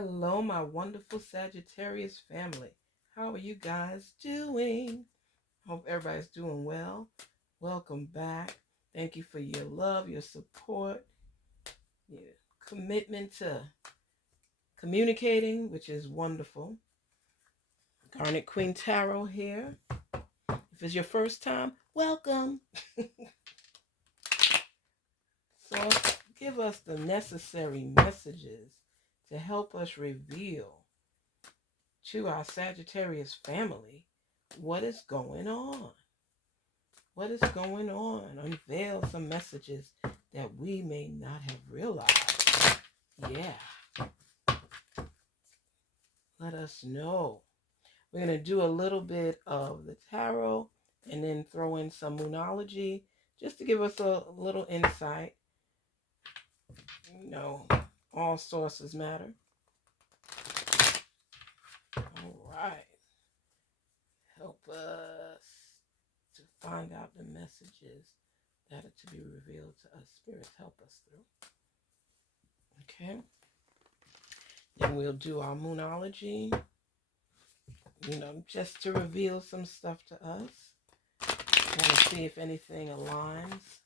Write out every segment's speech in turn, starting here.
Hello, my wonderful Sagittarius family. How are you guys doing? Hope everybody's doing well. Welcome back. Thank you for your love, your support, your commitment to communicating, which is wonderful. Garnetqueentarot here. If it's your first time, welcome. So give us the necessary messages to help us reveal to our Sagittarius family what is going on. What is going on? Unveil some messages that we may not have realized. Yeah. Let us know. We're going to do a little bit of the tarot and then throw in some Moonology just to give us a little insight. You know, all sources matter. All right. Help us to find out the messages that are to be revealed to us. Spirits, help us through. Okay. Then we'll do our Moonology, just to reveal some stuff to us. Want to see if anything aligns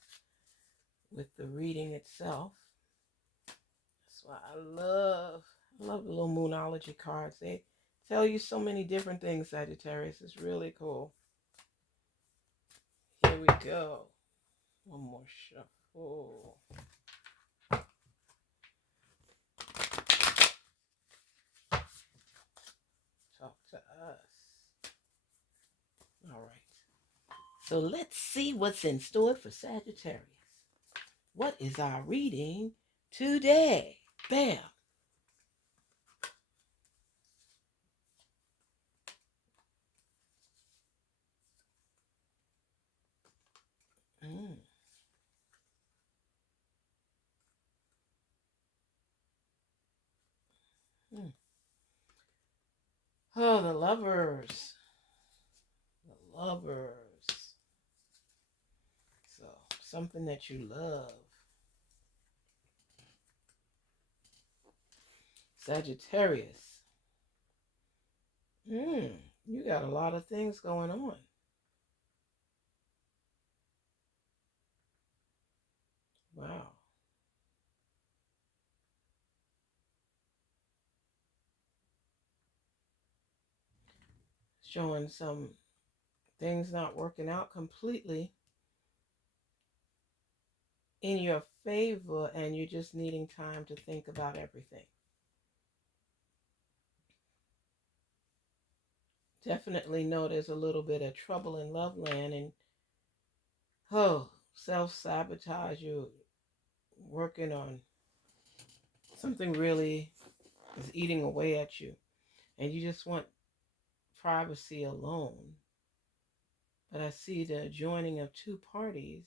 with the reading itself. That's why I love the little Moonology cards. They tell you so many different things, Sagittarius. It's really cool. Here we go. One more shuffle. Talk to us. All right. So let's see what's in store for Sagittarius. What is our reading today? Bam. Mm. Mm. Oh, the lovers. The lovers. So, something that you love. Sagittarius. You got a lot of things going on. Wow. Showing some things not working out completely in your favor, and you're just needing time to think about everything. Definitely know there's a little bit of trouble in love land, and self-sabotage. You're working on something really is eating away at you, and you just want privacy alone. But I see the joining of two parties,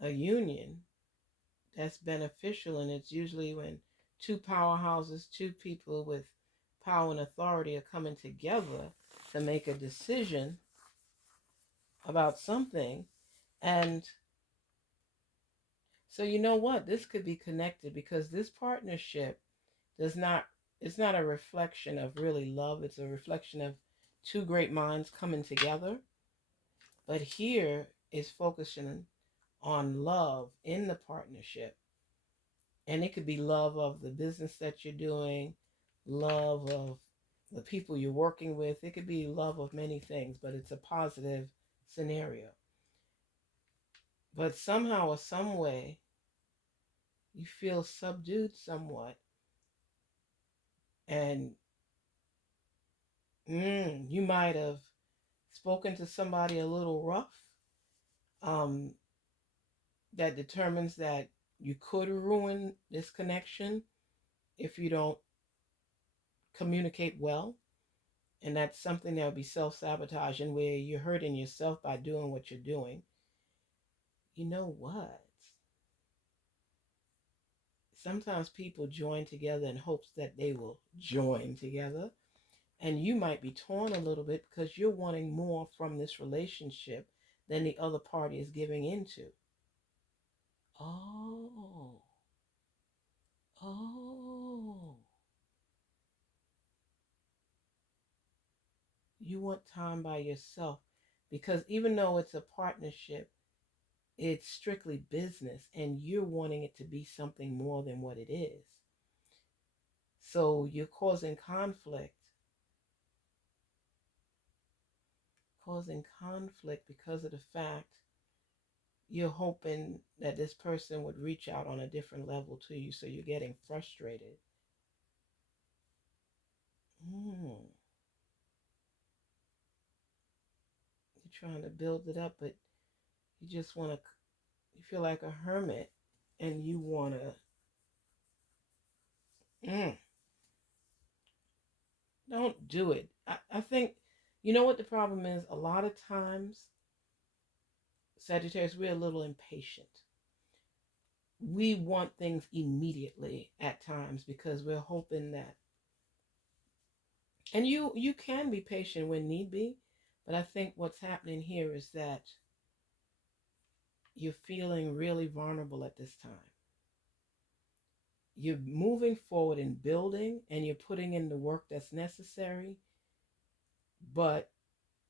a union that's beneficial, and it's usually when two powerhouses, two people with power and authority are coming together to make a decision about something. And so you know what? This could be connected because this partnership does not it's not a reflection of really love. It's a reflection of two great minds coming together. But here is focusing on love in the partnership. And it could be love of the business that you're doing, love of the people you're working with. It could be love of many things, but it's a positive scenario. But somehow or some way, you feel subdued somewhat. And you might have spoken to somebody a little rough, um, that determines that you could ruin this connection if you don't communicate well. And that's something that would be self-sabotaging, where you're hurting yourself by doing what you're doing. You know what? Sometimes people join together in hopes that they will join together. And you might be torn a little bit because you're wanting more from this relationship than the other party is giving into. Oh. Oh. You want time by yourself because even though it's a partnership, it's strictly business and you're wanting it to be something more than what it is. So you're causing conflict because of the fact you're hoping that this person would reach out on a different level to you, so you're getting frustrated. Mm. You're trying to build it up, but you just want to, you feel like a hermit and you want to, don't do it. I think, you know what the problem is? A lot of times, Sagittarius, we're a little impatient. We want things immediately at times because we're hoping that, and you can be patient when need be, but I think what's happening here is that you're feeling really vulnerable at this time. You're moving forward and building and you're putting in the work that's necessary, but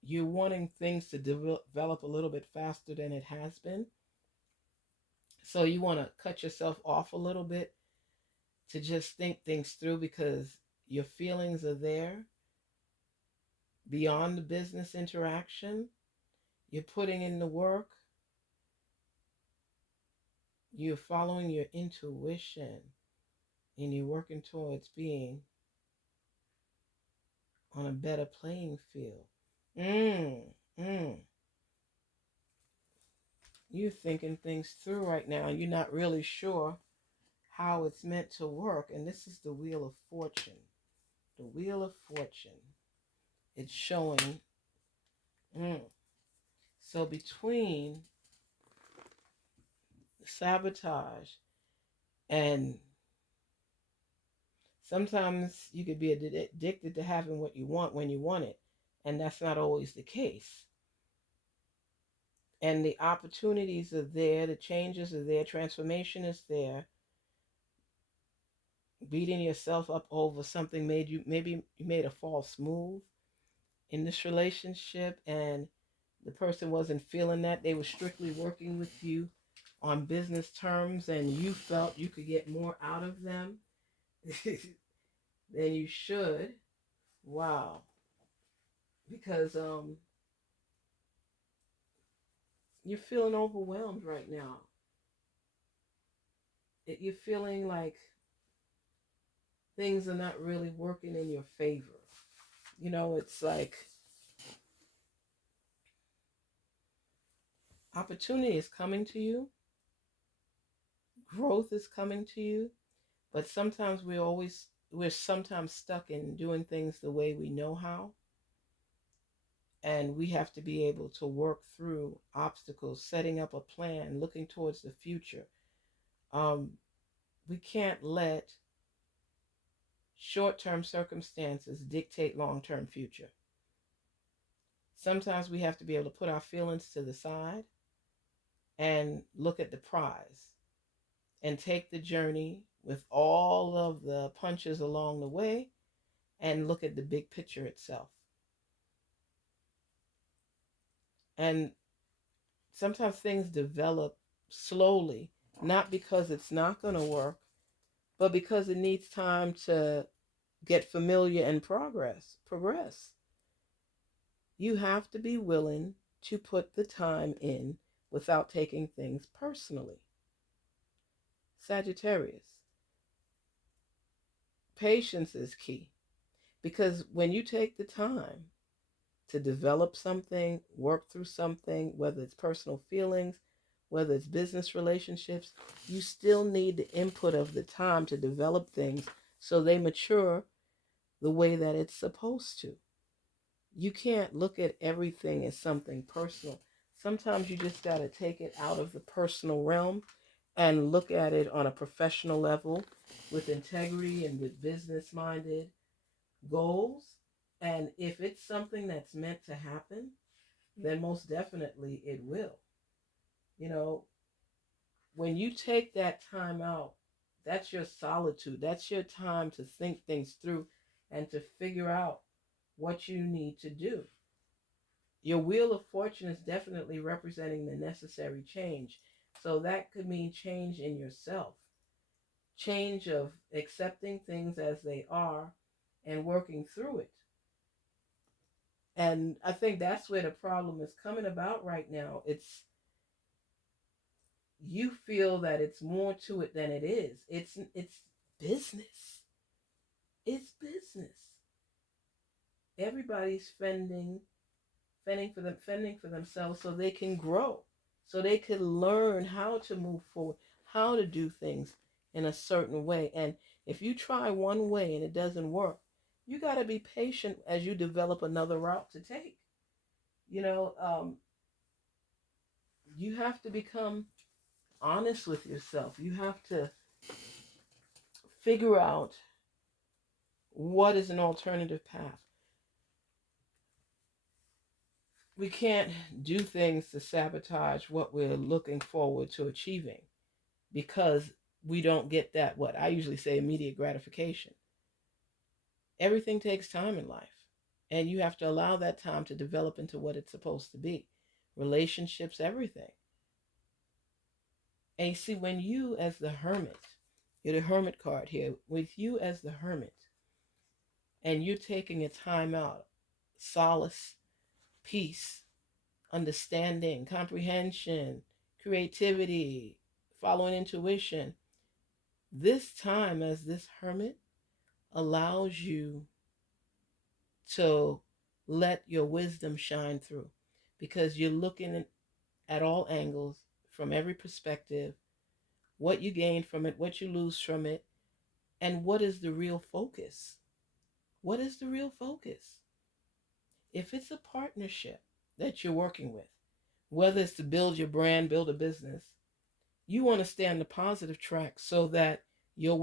you're wanting things to develop a little bit faster than it has been. So you want to cut yourself off a little bit to just think things through because your feelings are there beyond the business interaction. You're putting in the work. You're following your intuition and you're working towards being on a better playing field. Mm, mm. You're thinking things through right now. You're not really sure how it's meant to work. And this is the Wheel of Fortune. The Wheel of Fortune. It's showing. Mm. So between sabotage and sometimes you could be addicted to having what you want when you want it. And that's not always the case. And the opportunities are there, the changes are there, transformation is there. Beating yourself up over something maybe you made a false move in this relationship and the person wasn't feeling that. They were strictly working with you on business terms and you felt you could get more out of them than you should. Wow. Because you're feeling overwhelmed right now. You're feeling like things are not really working in your favor. You know, it's like opportunity is coming to you, growth is coming to you, but sometimes we're sometimes stuck in doing things the way we know how, and we have to be able to work through obstacles, setting up a plan, looking towards the future. Um, we can't let short-term circumstances dictate long-term future. Sometimes we have to be able to put our feelings to the side and look at the prize and take the journey with all of the punches along the way and look at the big picture itself. And sometimes things develop slowly, not because it's not going to work, but because it needs time to get familiar and progress. You have to be willing to put the time in without taking things personally. Sagittarius, patience is key because when you take the time to develop something, work through something, whether it's personal feelings, whether it's business relationships, you still need the input of the time to develop things so they mature the way that it's supposed to. You can't look at everything as something personal. Sometimes you just got to take it out of the personal realm and look at it on a professional level with integrity and with business minded goals. And if it's something that's meant to happen, then most definitely it will. You know, when you take that time out, that's your solitude. That's your time to think things through and to figure out what you need to do. Your wheel of fortune is definitely representing the necessary change. So that could mean change in yourself, change of accepting things as they are and working through it. And I think that's where the problem is coming about right now. It's you feel that it's more to it than it is. It's business. It's business. Everybody's fending for themselves so they can grow, so they can learn how to move forward, how to do things in a certain way. And if you try one way and it doesn't work, you got to be patient as you develop another route to take. You know, you have to become honest with yourself. You have to figure out what is an alternative path. We can't do things to sabotage what we're looking forward to achieving because we don't get that, what I usually say, immediate gratification. Everything takes time in life, and you have to allow that time to develop into what it's supposed to be. Relationships, everything. And you see, when you as the hermit, you're the hermit card here, with you as the hermit, and you're taking a time out, solace, peace, understanding, comprehension, creativity, following intuition, this time as this hermit allows you to let your wisdom shine through because you're looking at all angles from every perspective, what you gain from it, what you lose from it, and what is the real focus. What is the real focus? If it's a partnership that you're working with, whether it's to build your brand, build a business, you want to stay on the positive track so that your